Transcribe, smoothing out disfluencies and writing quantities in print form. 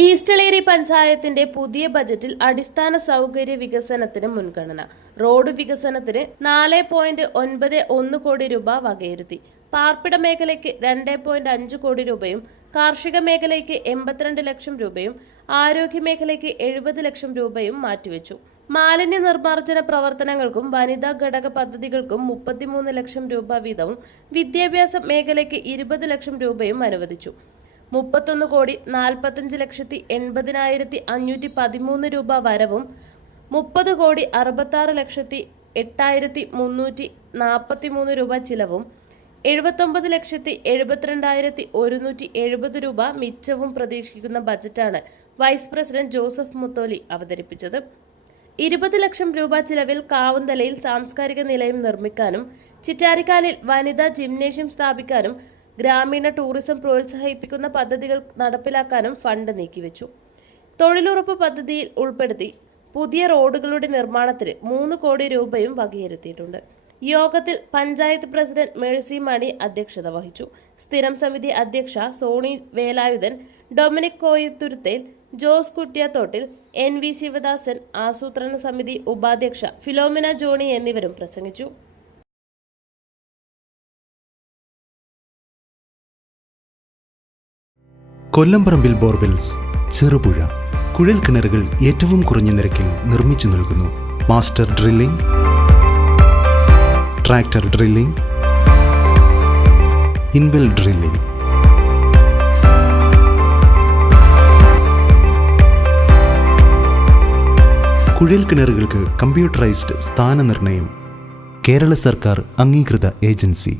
ഈസ്റ്റളേരി പഞ്ചായത്തിന്റെ പുതിയ ബജറ്റിൽ അടിസ്ഥാന സൗകര്യ വികസനത്തിന് മുൻഗണന. റോഡ് വികസനത്തിന് 4.91 കോടി രൂപ വകയിരുത്തി. പാർപ്പിട മേഖലയ്ക്ക് 2.5 കോടി രൂപയും കാർഷിക മേഖലയ്ക്ക് 82 ലക്ഷം രൂപയും ആരോഗ്യ മേഖലയ്ക്ക് 70 ലക്ഷം രൂപയും മാറ്റിവെച്ചു. മാലിന്യ നിർമ്മാർജ്ജന പ്രവർത്തനങ്ങൾക്കും വനിതാ ഘടക പദ്ധതികൾക്കും 33 ലക്ഷം രൂപ വീതവും വിദ്യാഭ്യാസ മേഖലയ്ക്ക് 20 ലക്ഷം രൂപയും അനുവദിച്ചു. 31,40,80,513 രൂപ വരവും 30,66,08,343 രൂപ ചിലവും 79,72,170 രൂപ മിച്ചവും പ്രതീക്ഷിക്കുന്ന ബജറ്റാണ് വൈസ് പ്രസിഡന്റ് ജോസഫ് മുത്തോലി അവതരിപ്പിച്ചത്. 20 ലക്ഷം രൂപ ചിലവിൽ കാവുന്തലയിൽ സാംസ്കാരിക നിലയം നിർമ്മിക്കാനും ചിറ്റാരിക്കാലിൽ വനിതാ ജിംനേഷ്യം സ്ഥാപിക്കാനും ഗ്രാമീണ ടൂറിസം പ്രോത്സാഹിപ്പിക്കുന്ന പദ്ധതികൾ നടപ്പിലാക്കാനും ഫണ്ട് നീക്കിവെച്ചു. തൊഴിലുറപ്പ് പദ്ധതിയിൽ ഉൾപ്പെടുത്തി പുതിയ റോഡുകളുടെ നിർമ്മാണത്തിന് 3 കോടി രൂപയും വകയിരുത്തിയിട്ടുണ്ട്. യോഗത്തിൽ പഞ്ചായത്ത് പ്രസിഡന്റ് മേഴ്സി മണി അധ്യക്ഷത വഹിച്ചു. സ്ഥിരം സമിതി അധ്യക്ഷ Soni Velayudhan, Dominic Koyathuruthel, Jose Kuttiyathottil, NV Sivadasan, ആസൂത്രണ സമിതി ഉപാധ്യക്ഷ ഫിലോമിന ജോണി എന്നിവരും പ്രസംഗിച്ചു. കൊല്ലംപറമ്പിൽ ബോർവെൽസ്, ചെറുപുഴ. കുഴൽ കിണറുകൾ ഏറ്റവും കുറഞ്ഞ നിരക്കിൽ നിർമ്മിച്ചു നൽകുന്നു. Master drilling, tractor drilling, inwell drilling. കുഴൽ കിണറുകൾക്ക് കമ്പ്യൂട്ടറൈസ്ഡ് സ്ഥാനനിർണ്ണയം. കേരള സർക്കാർ അംഗീകൃത ഏജൻസി.